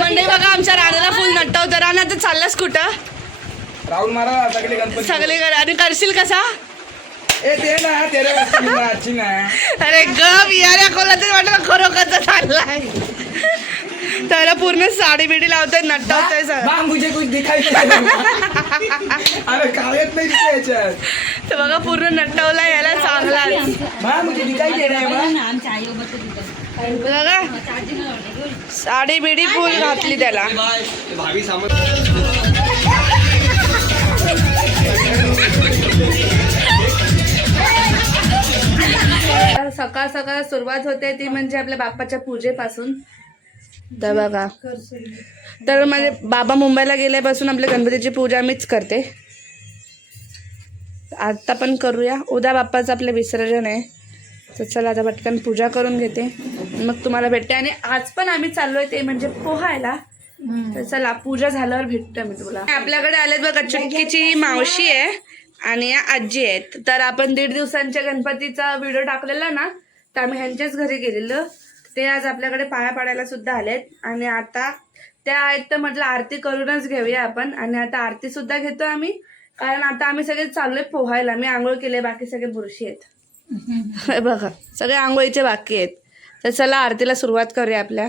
म्हणजे बघा आमच्या राणाला फुल नटवतं. राणा तर चाललास कुठं? राहुल मारा सगळे गणपती सगळे आणि करशील कसा? ए ते ना तेरे वाजता ना. अरे गप यार, कोणाला तरी वाटलं खरोखरचा चाललाय. त्याला पूर्ण साडी बिडी लावतोय, नटवतोय सगळं. मुझे कुछ दिखाई नहीं. अरे काळ्यात नाही दिसत याच्यात. तर बघा पूर्ण नटवला याला चांगला. मुझे दिखाई दे रहा है. बघा साडी बिडी फुल घातली त्याला. भाभी सामान सकाळ सकाळ सुरुवात होते ती म्हणजे आपल्या बाप्पाच्या पूजेपासून. तर बघा, तर म्हणजे बाबा मुंबईला गेल्यापासून आपल्या गणपतीची पूजा मीच करते. आता पण करूया. उद्या बाप्पाचं आपलं विसर्जन आहे. तर चला आता पटकन पूजा करून घेते, मग तुम्हाला भेटते. आणि आज पण आम्ही चाललोय ते म्हणजे पोहायला. तर चला पूजा झाल्यावर भेटते मी तुला. आपल्याकडे आलेत बघा, चुटकीची मावशी आहे आणि आजी आहेत. तर आपण 1.5 दिवसांच्या गणपतीचा व्हिडिओ टाकलेला ना, तर आम्ही ह्यांच्याच घरी गेलेलो. ते आज आपल्याकडे पाया पाडायला सुद्धा आलेत. आणि आता त्या आहेत तर म्हटलं आरती करूनच घेऊया आपण. आणि आता आरती सुद्धा घेतो आम्ही, कारण आता आम्ही सगळे चाललोय पोहायला. मी आंघोळ केले, बाकी सगळे बुरशी आहेत. बघा सगळे आंघोळीचे बाकी आहेत. तर चला आरतीला सुरुवात करूया आपल्या.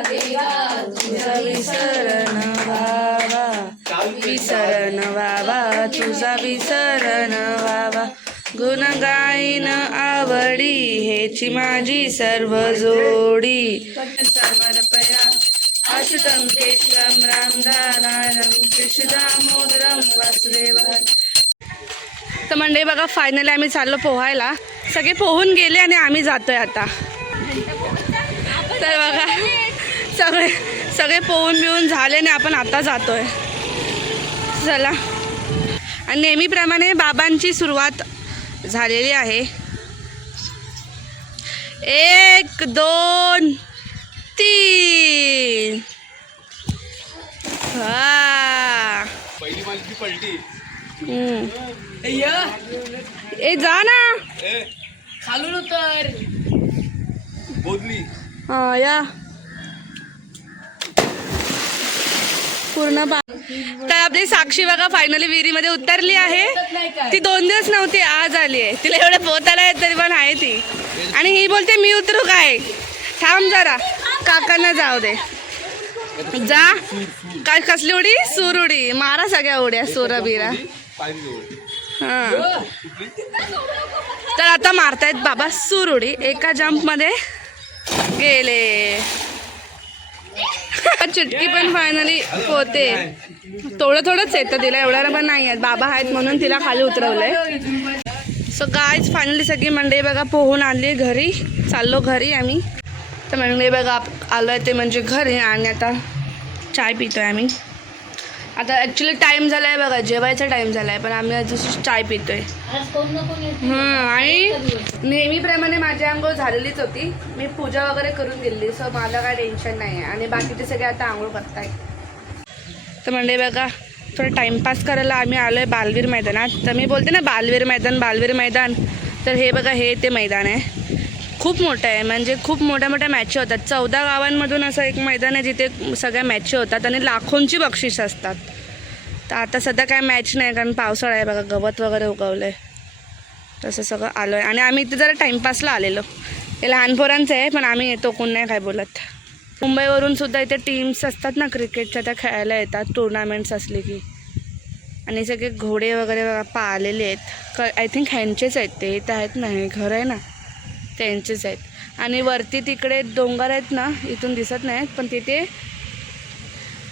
तुझा विसरण व्हावा, विसरण व्हावा, तुझा विसरण व्हावा, गुण गाईन आवडी, हेची माझी सर्व जोडी. समर्पया अच्युतं केशवं रामदानायणं कृष्ण दामोदरं वासुदेवं. तर मंडळी बघा, फायनली आम्ही चाललो पोहायला. सगळे पोहून गेले आणि आम्ही जातोय आता. तर बघा सगळे पोहून बिहून झाले ना, आपण आता जातोय. चला. आणि नेहमीप्रमाणे बाबांची सुरुवात झालेली आहे. 1 2 3. हा पहिली माझी पलटी. ए जा ना खालून उतर. बोधली. हा या पूर्ण. तर आपली साक्षी बघा फायनली विहिरीमध्ये उतरली आहे. ती 2 दिवस नव्हती, आज आली आहे. तिला एवढं पोहताला येत तरी पण आहे ती. आणि ही बोलते मी उतरू काय, थांब जरा, काकांना जाऊ दे. जा. काय कसली उडी? सूर उडी. मारा सगळ्या उड्या सूर बिरा. हा तर आता मारतायत बाबा सूर उडी. एका जंप मध्ये गेले. चुटकी पण फायनली पोहते. थोडंच येतं तिला, एवढ्याला पण नाही आहेत. बाबा आहेत म्हणून तिला खाली उतरवलंय. सो गायज फायनली सगळी मंडळी बघा पोहून आणली घरी. चाललो घरी आम्ही. तर मंडळी बघा आलो आहे ते म्हणजे घरी. आणि आता चाय पितोय आम्ही. आता ॲक्च्युली टाईम झाला आहे बघा, जेवायचा टाईम झाला आहे, पण आम्ही आज चाय पितोय. आणि नेहमीप्रमाणे माझी आंघोळ झालेलीच होती. मी पूजा वगैरे करून गेली, सो मला काय टेन्शन नाही आहे. आणि बाकीचे सगळे आता आंघोळ करताय. तर म्हणजे बघा थोडं टाईमपास करायला आम्ही आलो आहे बालवीर मैदानात. तर मी बोलते ना बालवीर मैदान. तर हे बघा हे ते मैदान आहे. खूप मोठं आहे, म्हणजे खूप मोठ्या मॅची होतात. 14 गावांमधून असं एक मैदान आहे जिथे सगळ्या मॅची होतात आणि लाखोंची बक्षीस असतात. तर आता सध्या काय मॅच नाही, कारण पावसाळा आहे बघा, गवत वगैरे उगवलं आहे. तसं सगळं आलो आहे. आणि आम्ही इथे जरा टाईमपासला आलेलो. हे लहान पोरांचं आहे, पण आम्ही येतो, कोण नाही काय बोलत. मुंबईवरून सुद्धा इथे टीम्स असतात ना क्रिकेटच्या, त्या खेळायला येतात टुर्नामेंट्स असली की. आणि सगळे घोडे वगैरे बघा पाळलेले आहेत. आय थिंक ह्यांचेच आहेत ते. इथे आहेत ना, हे घर आहे ना त्यांचेच आहेत. आणि वरती तिकडे डोंगर आहेत ना, इथून दिसत नाहीत, पण तिथे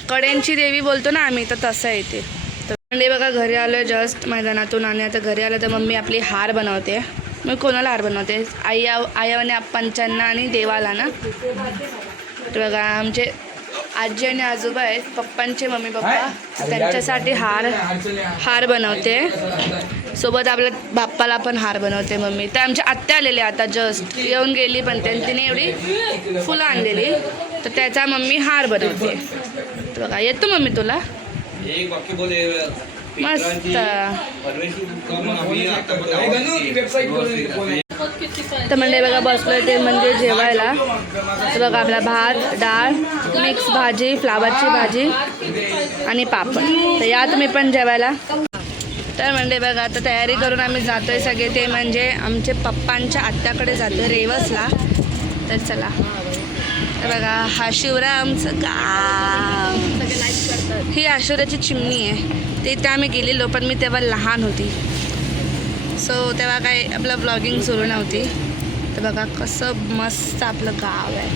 कड्यांची देवी बोलतो ना आम्ही, तर तसं आहे ते. तर म्हणजे बघा घरी आलो आहे जस्ट मैदानातून. आणि आता घरी आलं तर मम्मी आपली हार बनवते. मी कोणाला हार बनवते? आया आणि पंचांना आणि देवाला ना. तर बघा आमचे आजी आणि आजोबा आहेत, पप्पांचे मम्मी पप्पा, त्यांच्यासाठी हार बनवते. सोबत आपल्या बाप्पाला पण हार बनवते मम्मी. तर आमच्या आत्या आलेले आता जस्ट येऊन गेली, पण तिने एवढी फुलं आणलेली, तर त्याचा मम्मी हार बनवते. तर बघा येतो मम्मी तुला मस्त. तर म्हणजे बघा बसलोय ते म्हणजे जेवायला. तर बघा आपला भात, डाळ, मिक्स भाजी, फ्लावरची भाजी आणि पापड. तर या तुम्ही पण जेवायला. तर म्हणजे बघा आता तयारी करून आम्ही जातोय सगळे, ते म्हणजे आमचे पप्पांच्या आत्याकडे जातोय रेवसला. तर चला. तर बघा हा शिवरामचं गाव. ही आशुराची चिमणी आहे. ते त्या आम्ही गेलेलो पण मी तेव्हा लहान होती, सो तेव्हा काही आपलं ब्लॉगिंग सुरू नव्हती. तर बघा कसं मस्त आपलं गाव आहे.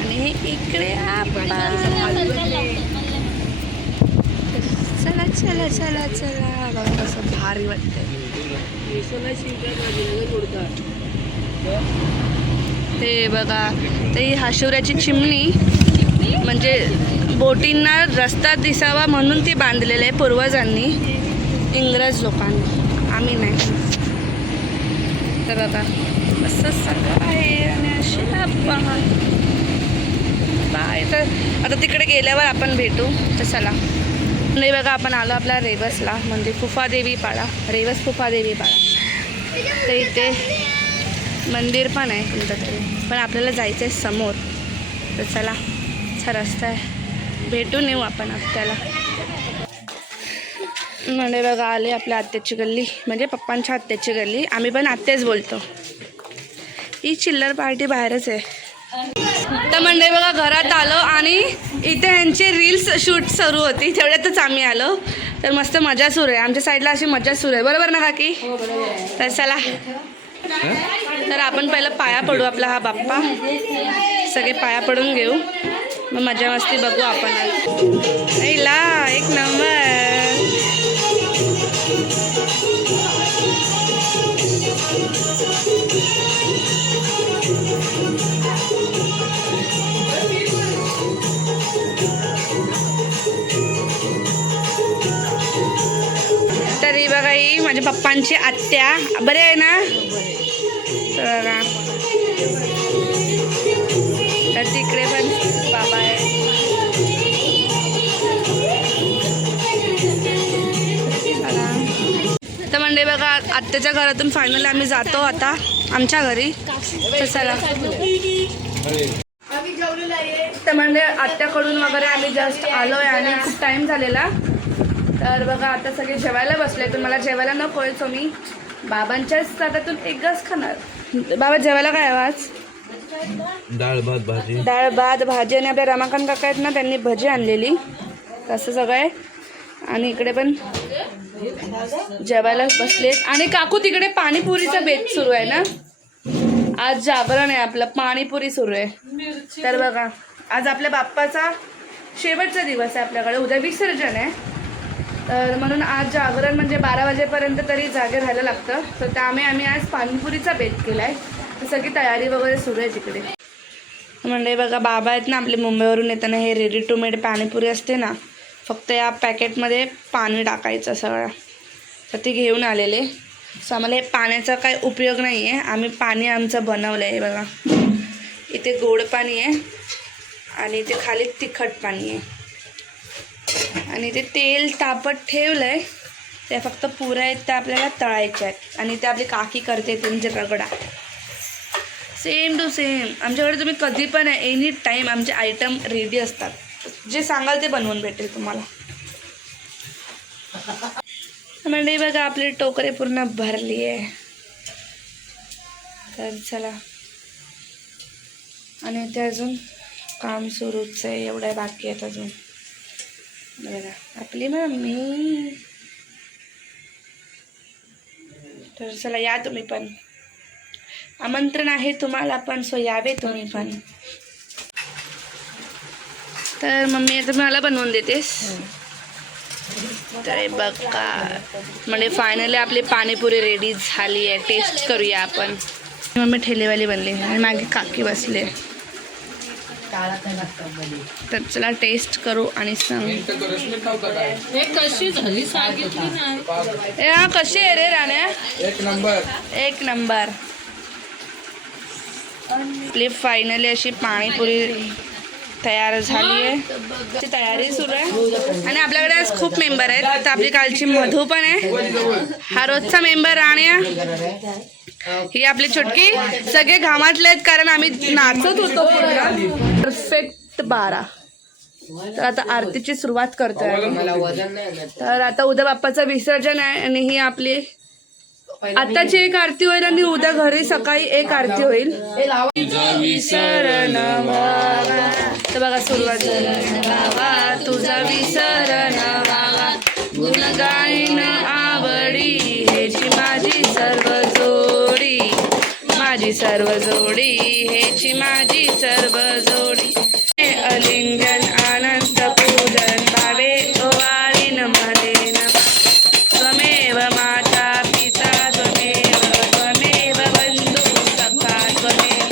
आणि हे इकडे चला चला चला चला. बघा कसं भारी वाटतंय. ते बघा ते ही हाशिवऱ्याची चिमणी म्हणजे बोटींना रस्ता दिसावा म्हणून ती बांधलेलं आहे पूर्वजांनी, इंग्रज लोकांनी, आम्ही नाही. तर बघा असं सगळं आहे. आणि अशी बाय. तर आता तिकडे गेल्यावर आपण भेटू. तर चला. नाही बघा आपण आलो आपल्या रेवसला, म्हणजे फुफादेवी पाडा, रेवस फुफादेवी पाडा. तर इथे मंदिर पण आहे कोणतं तरी, पण आपल्याला जायचं आहे समोर. तर चला असा रस्ता आहे, भेटून येऊ आपण आत्याला. म्हणजे बघा आले आपल्या आत्याची गल्ली, म्हणजे पप्पांच्या आत्याची गल्ली. आम्ही पण आत्याच बोलतो. ही चिल्लर पार्टी बाहेरच आहे. तर म्हणजे बघा घरात आलो आणि इथे यांची रील्स शूट सुरू होती, तेवढ्यातच आम्ही आलो. तर मस्त मजा सुरू आहे आमच्या साईडला, अशी मजा सुरू आहे. बरोबर ना काकी? तर चला. तर आपण पहिलं पाया पडू आपला हा बाप्पा, सगळे पाया पडून घेऊ, मग मजा मस्ती बघू आपण. ला एक नंबर. तरी बघा ही माझ्या पप्पांची आत्या, बरे आहे ना? तर बघा तर तिकडे पण बाबा आहे. तर म्हणजे बघा आत्याच्या घरातून फायनली आम्ही जातो आता आमच्या घरी. तर चला. तर म्हणजे आत्याकडून वगैरे आम्ही जस्ट आलो आहे आणि खूप टाईम झालेला. तर बघा आता सगळे जेवायला बसले. तर मला जेवायला नको आहे, सो मी बाबांच्याच ताटातून एक घास खाणार. बाबा जेवायला काय आज? डाळ भात भाजी. डाळ भात भाजी आणि आपल्या रमाकांत काका आहेत ना, त्यांनी भजी आणलेली. तसं सगळं आहे. आणि इकडे पण जेवायला बसलेत. आणि काकू तिकडे पाणीपुरीचा बेत सुरू आहे ना, आज जागरण आहे आपलं, पाणीपुरी सुरू आहे. तर बघा आज आपल्या बाप्पाचा शेवटचा दिवस आहे आपल्याकडे, उद्या विसर्जन आहे. तर म्हणून आज जागरण म्हणजे 12 वाजेपर्यंत तरी जागे राहायला लागतं. तर त्यामुळे आम्ही आज पाणीपुरीचा बेत केला आहे. तर सगळी तयारी वगैरे सुरू आहे तिकडे. म्हणजे बघा बाबा आहेत ना आपले मुंबईवरून येताना, हे रेडी टू मेड पाणीपुरी असते ना, फक्त या पॅकेटमध्ये पाणी टाकायचं सगळं, तर ते घेऊन आलेले. सो आम्हाला हे पाण्याचा काही उपयोग नाही आहे, आम्ही पाणी आमचं बनवलं आहे. बघा इथे गोड पाणी आहे आणि इथे खाली तिखट पाणी आहे. आणि ते तेल तापत ठेवलं आहे, ते फक्त पुऱ्या आहेत त्या आपल्याला तळायच्या आहेत. आणि ते आपली काकी करते त्यांचे रगडा, सेम टू सेम. आमच्याकडे तुम्ही कधी पण एनी टाईम आमचे आयटम रेडी असतात, जे सांगाल ते बनवून भेटेल तुम्हाला. म्हणजे बघा आपली टोकरी पूर्ण भरली आहे. तर चला. आणि ते अजून काम सुरूच आहे, एवढ्या बाकी आहेत अजून. बघा आपली मम्मी. तर चला या तुम्ही पण, आमंत्रण आहे तुम्हाला पण, सो यावे तुम्ही पण. तर मम्मी आता मला बनवून देतेस. तर बघा म्हणजे फायनली आपली पाणीपुरी रेडी झाली आहे. टेस्ट करूया आपण. मम्मी ठेलेवाली बनली आणि मागे काकी बसले. तर चला टेस्ट करू आणि सांग कशी झाली सांगितली नाही. हा कशी आहे रे राण्या? एक नंबर. एक नंबर. आपली फायनली अशी पाणीपुरी तयार झाली आहे, तयारी सुरू आहे. आणि आपल्याकडे आज खूप मेंबर आहेत. तर आपली कालची मधू पण आहे, हा रोजचा मेंबर राण्या, ही आपली चुटकी. सगळे घामातले आहेत कारण आम्ही नाचत होतो पूर्ण. परफेक्ट 12. तर आता आरतीची सुरुवात करतोय आम्ही. तर आता उद्या बाप्पाचं विसर्जन आहे आणि ही आपली आताची एक आरती होईल आणि उद्या घरी सकाळी एक आरती होईल. विसरण व्हावा. तर बघा सुरुवात झाली. बाबा तुझा विसरण व्हावा, गुण गाईन आवडी, हेची माझी सर्व जोडी, माझी सर्व जोडी, हेची माझी सर्व जोडी. अलिंगन अनंत पूजन भावे ओवाळीन मरेन. त्वमेव माता पिता त्वमेव, त्वमेव बंधू सखा त्वमेव,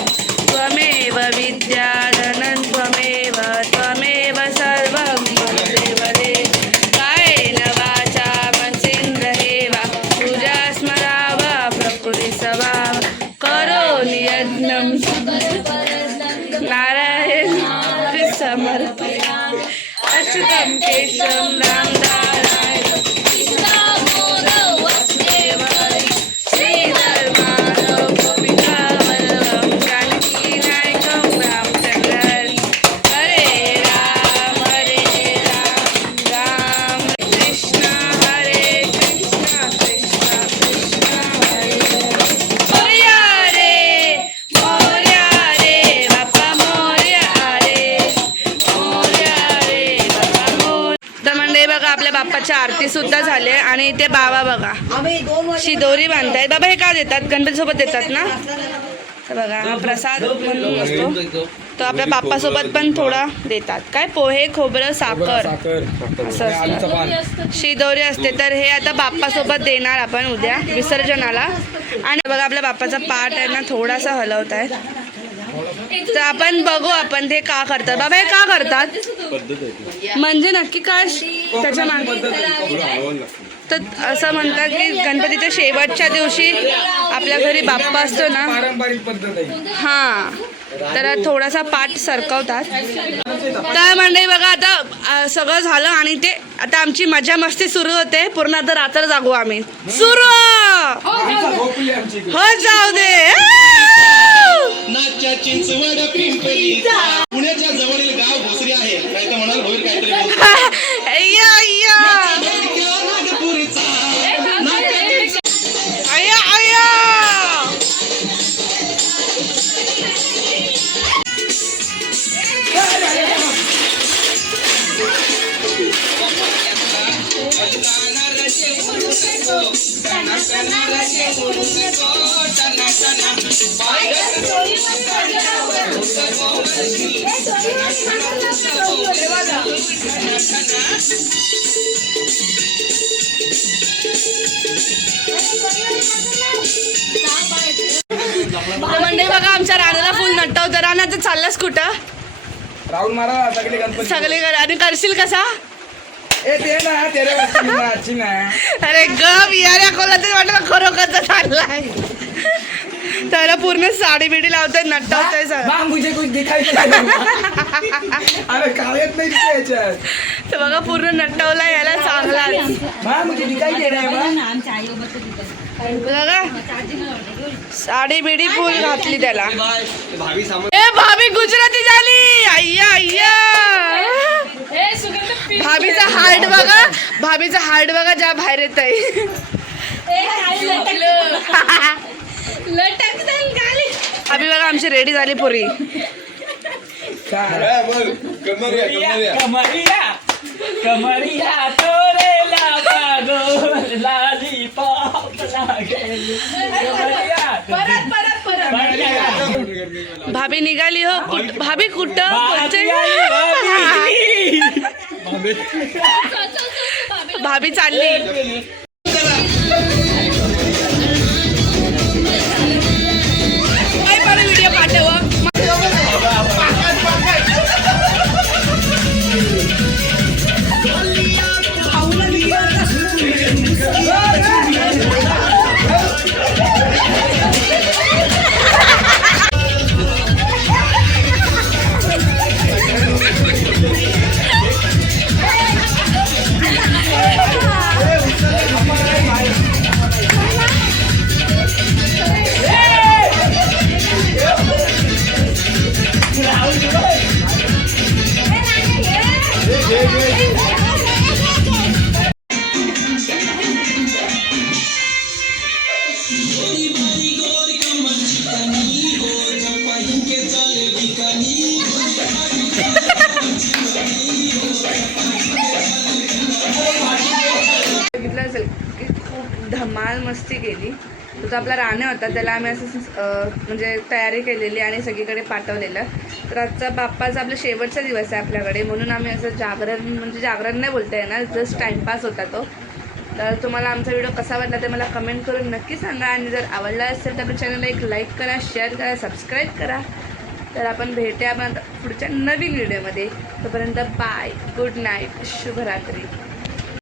त्वमेव विद्याधनं त्वमेव, त्वमेव सर्वं मम देवदेव. कायेन वाचा मनसेन्द्रियेवा पूजा स्मरावा प्रकृती स्वभाव. करोमि यज्ञं नारायण समर्पयामि. अच्युतं केशवं रामनारायणं श्रीधर्माधवं गोपिकावल्लभं जानकीनायकं रामचन्द्रं. हरे राम राम कृष्ण हरे कृष्ण कृष्ण कृष्ण हरे हरे. मोरया रे बाप्पा मोरया रे, मोरया रे बाप्पा मोरया. तर म्हणजे बघा आपल्या बाप्पाची आरती सुद्धा झाली आहे आणि इथे बाबा बघा शिदोरी बांधतायत. बाबा हे का देतात? गणपतीसोबत देतात ना. तर बघा हा प्रसाद म्हणून असतो तो आपल्या बाप्पासोबत पण थोडा देतात. काय पोहे खोबरं साखर असं असतं. शिदोरी असते. तर हे आता बाप्पासोबत देणार आपण उद्या विसर्जनाला. आणि बघा आपल्या बाप्पाचा पाठ आहे ना थोडासा हलवत आहे. तर आपण बघू आपण ते का करतात. बाबा हे का करतात म्हणजे नक्की काय त्याच्या मागे. तर असं म्हणतात की गणपतीच्या शेवटच्या दिवशी आपल्या घरी बाप्पा असतो ना, पारंपरिक पद्धत आहे. हां, तर थोडासा पाठ सरकवतात. तर मंडळी बघा आता सगळं झालं आणि ते आता आमची मजा मस्ती सुरू होते. पूर्ण आता रात्र जागू आम्ही. सुरू झोपली आमची. हो जाऊ दे. नाच्या चिंचवड पिंपरी पुण्याच्या जवळील गाव भोसरी आहे. काय तर म्हणाल होईल काहीतरी अय्या अय्या नागपुरीचा अय्या अय्या. म्हणजे बघा आमच्या राणाला फुल नटवतं. राणा तर चाललास कुठं? राहुल मारा सगळे गणपती सगळे आणि करशील कसा? ए ते ना तेरे वाजता मी नाची ना. अरे गप यार कोला तरी वाटलं खरोखरच चाललाय. त्याला पूर्ण साडी बिडी लावतोय नटवतोय सगळं. मां मुझे कुछ दिखाई नहीं. अरे काळ्यात नाही दिसते याच्यात. तर बघा पूर्ण नटवला याला चांगलाच. मां मुझे दिखाई दे रहा है मां. बघा साडी बिडी फुल घातली त्याला. ए भाभी गुजराती झाली. अय्या अय्या. भाभीचा हार्ट बघा, भाभीचा हार्ट बघा ज्या बाहेर येत आहे. भाभी बघा आमची रेडी झाली पुरी. कमरिया तोरे लागो लॉलीपॉप लागेल. भाभी निघाली हो. भाभी कुठं भाभी चालली. व्हिडिओ पाठव. मस्ती केली. तो आपला राणे होता, त्याला आम्ही असं म्हणजे तयारी केलेली आणि सगळीकडे पाठवलेलं. तर आजचा बाप्पाचा आपला शेवटचा दिवस आहे आपल्याकडे, म्हणून आम्ही असं जागरण नाही बोलता येणार, जस्ट टाईमपास होता तो. तर तुम्हाला आमचा व्हिडिओ कसा वाटला ते मला कमेंट करून नक्की सांगा. आणि जर आवडला असेल तर आपल्या चॅनलला एक लाईक करा, शेअर करा, सबस्क्राईब करा. तर आपण भेटूया आपण पुढच्या नवीन व्हिडिओमध्ये. तोपर्यंत बाय, गुड नाईट, शुभरात्री.